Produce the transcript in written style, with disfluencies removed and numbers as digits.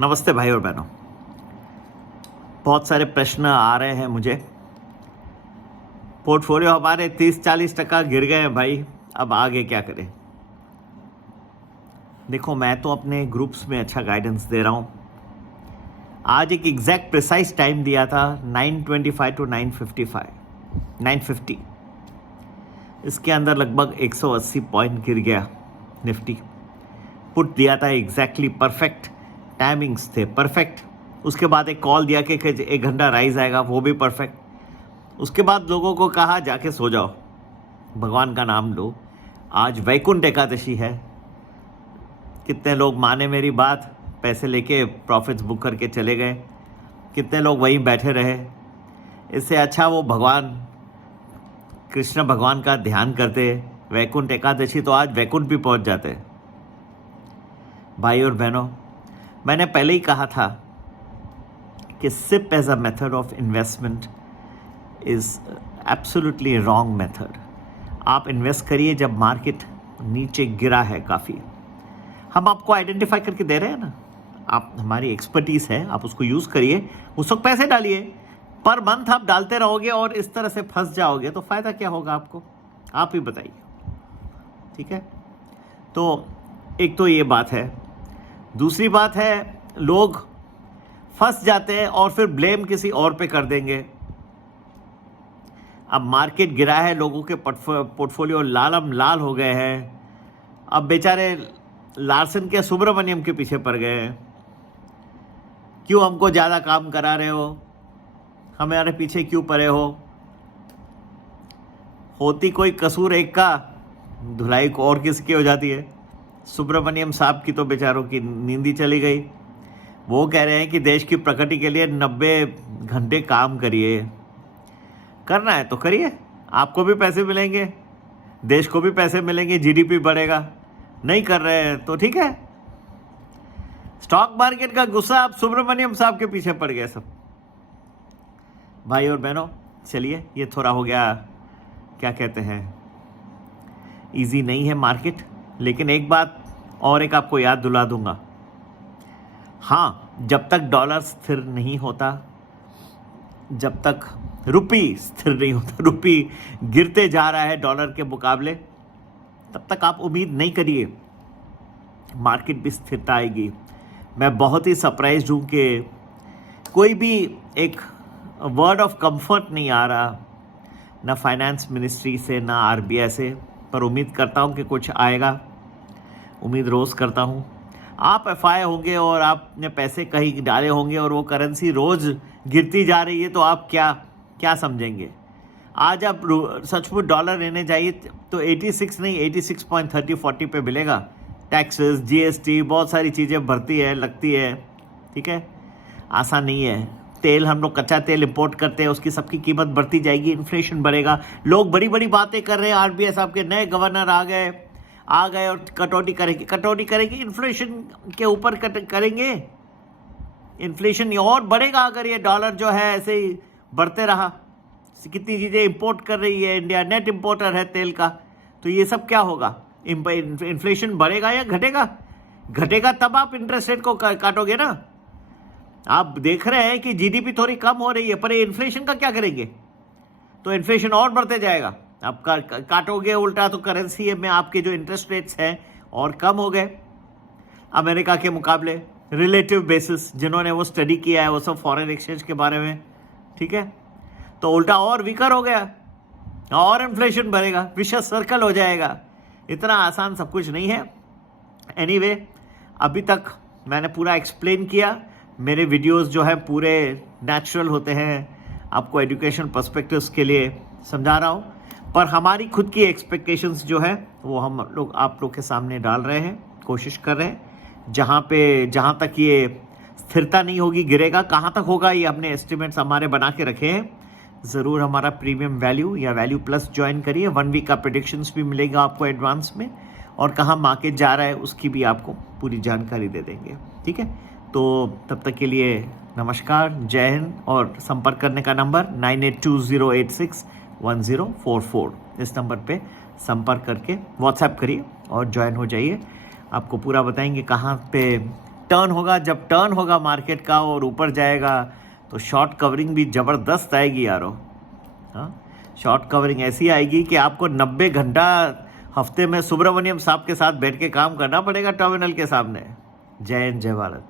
नमस्ते भाई और बहनों। बहुत सारे प्रश्न आ रहे हैं मुझे। पोर्टफोलियो हमारे 30-40% गिर गए हैं भाई, अब आगे क्या करें। देखो, मैं तो अपने ग्रुप्स में अच्छा गाइडेंस दे रहा हूँ। आज एक एग्जैक्ट प्रिसाइज टाइम दिया था 9:25 to 9:50। इसके अंदर लगभग 180 पॉइंट गिर गया निफ्टी। पुट दिया था एग्जैक्टली परफेक्ट, टाइमिंग्स थे परफेक्ट। उसके बाद एक कॉल दिया कि 1 घंटा राइज आएगा, वो भी परफेक्ट। उसके बाद लोगों को कहा जाके सो जाओ, भगवान का नाम लो। आज वैकुंठ एकादशी है। कितने लोग माने मेरी बात, पैसे लेके प्रॉफिट्स बुक करके चले गए, कितने लोग वहीं बैठे रहे। इससे अच्छा वो भगवान कृष्ण भगवान का ध्यान करते। वैकुंठ एकादशी तो आज वैकुंठ भी पहुंच जाते। भाई और बहनों, मैंने पहले ही कहा था कि SIP as a method of investment is absolutely wrong method. आप इन्वेस्ट करिए जब मार्केट नीचे गिरा है काफ़ी। हम आपको आइडेंटिफाई करके दे रहे हैं ना, आप हमारी एक्सपर्टीज़ है, आप उसको यूज़ करिए, उस वक्त पैसे डालिए। पर मंथ आप डालते रहोगे और इस तरह से फंस जाओगे तो फ़ायदा क्या होगा आपको, आप ही बताइए। ठीक है, तो एक तो ये बात है। दूसरी बात है, लोग फंस जाते हैं और फिर ब्लेम किसी और पे कर देंगे। अब मार्केट गिरा है, लोगों के पोर्टफोलियो लालम लाल हो गए हैं। अब बेचारे लार्सन के सुब्रमण्यम के पीछे पड़ गए हैं। क्यों हमको ज़्यादा काम करा रहे हो, हमारे पीछे क्यों पड़े हो। होती कोई कसूर एक का, धुलाई को और किसकी हो जाती है। सुब्रमण्यम साहब की तो बेचारों की नींदी चली गई। वो कह रहे हैं कि देश की प्रगति के लिए 90 घंटे काम करिए। करना है तो करिए, आपको भी पैसे मिलेंगे, देश को भी पैसे मिलेंगे, जीडीपी बढ़ेगा। नहीं कर रहे हैं तो ठीक है। स्टॉक मार्केट का गुस्सा आप सुब्रमण्यम साहब के पीछे पड़ गए सब। भाई और बहनों, चलिए, ये थोड़ा हो गया, क्या कहते हैं, इजी नहीं है मार्केट। लेकिन एक बात और एक आपको याद दिला दूंगा। हाँ, जब तक डॉलर स्थिर नहीं होता, जब तक रुपी स्थिर नहीं होता, रुपी गिरते जा रहा है डॉलर के मुकाबले, तब तक आप उम्मीद नहीं करिए मार्केट भी स्थिरता आएगी। मैं बहुत ही सरप्राइज्ड हूँ कि कोई भी एक वर्ड ऑफ कंफर्ट नहीं आ रहा, ना फाइनेंस मिनिस्ट्री से ना आरबीआई से। पर उम्मीद करता हूँ कि कुछ आएगा, उम्मीद रोज़ करता हूँ। आप एफआई होंगे और आपने पैसे कहीं डाले होंगे और वो करेंसी रोज़ गिरती जा रही है, तो आप क्या समझेंगे। आज आप सचमुच डॉलर लेने जाइए तो 86 नहीं 86.30-40 पे मिलेगा। टैक्सेस, जीएसटी, बहुत सारी चीज़ें भरती है, लगती है। ठीक है, आसान नहीं है। तेल, हम लोग कच्चा तेल इंपोर्ट करते हैं, उसकी सबकी कीमत बढ़ती जाएगी, इन्फ्लेशन बढ़ेगा। लोग बड़ी बड़ी बातें कर रहे हैं, आरबीआई साहब के नए गवर्नर आ गए और कटौती करेंगे, इन्फ्लेशन के ऊपर करेंगे। इन्फ्लेशन और बढ़ेगा अगर ये डॉलर जो है ऐसे ही बढ़ते रहा। कितनी चीज़ें इंपोर्ट कर रही है इंडिया, नेट इंपोर्टर है तेल का। तो ये सब क्या होगा, इन्फ्लेशन बढ़ेगा या घटेगा। घटेगा तब आप इंटरेस्ट रेट को काटोगे ना। आप देख रहे हैं कि जीडीपी थोड़ी कम हो रही है, पर ये इन्फ्लेशन का क्या करेंगे। तो इन्फ्लेशन और बढ़ते जाएगा, आप काटोगे उल्टा, तो करेंसी में आपके जो इंटरेस्ट रेट्स हैं और कम हो गए अमेरिका के मुकाबले, रिलेटिव बेसिस। जिन्होंने वो स्टडी किया है वो सब फॉरेन एक्सचेंज के बारे में, ठीक है। तो उल्टा और वीकर हो गया और इन्फ्लेशन बढ़ेगा, विशेष सर्कल हो जाएगा। इतना आसान सब कुछ नहीं है। एनीवे, अभी तक मैंने पूरा एक्सप्लेन किया। मेरे वीडियोस जो है पूरे नेचुरल होते हैं, आपको एजुकेशन पर्सपेक्टिव्स के लिए समझा रहा हूँ। पर हमारी खुद की एक्सपेक्टेशंस जो है वो हम लोग आप लोग के सामने डाल रहे हैं, कोशिश कर रहे हैं। जहाँ तक ये स्थिरता नहीं होगी, गिरेगा, कहाँ तक होगा, ये अपने एस्टिमेट्स हमारे बना के रखे हैं। ज़रूर हमारा प्रीमियम वैल्यू या वैल्यू प्लस ज्वाइन करिए। 1 वीक का प्रेडिक्शंस भी मिलेगा आपको एडवांस में, और कहाँ मार्केट जा रहा है उसकी भी आपको पूरी जानकारी दे देंगे। ठीक है, तो तब तक के लिए नमस्कार, जय हिंद। और संपर्क करने का नंबर 9820861044। इस नंबर पे संपर्क करके व्हाट्सएप करिए और ज्वाइन हो जाइए। आपको पूरा बताएंगे कहाँ पे टर्न होगा, जब टर्न होगा मार्केट का और ऊपर जाएगा तो शॉर्ट कवरिंग भी ज़बरदस्त आएगी यारो। हाँ, शॉर्ट कवरिंग ऐसी आएगी कि आपको 90 घंटा हफ्ते में सुब्रमण्यम साहब के साथ बैठ के काम करना पड़ेगा टर्मिनल के सामने। जय हिंद, जय भारत।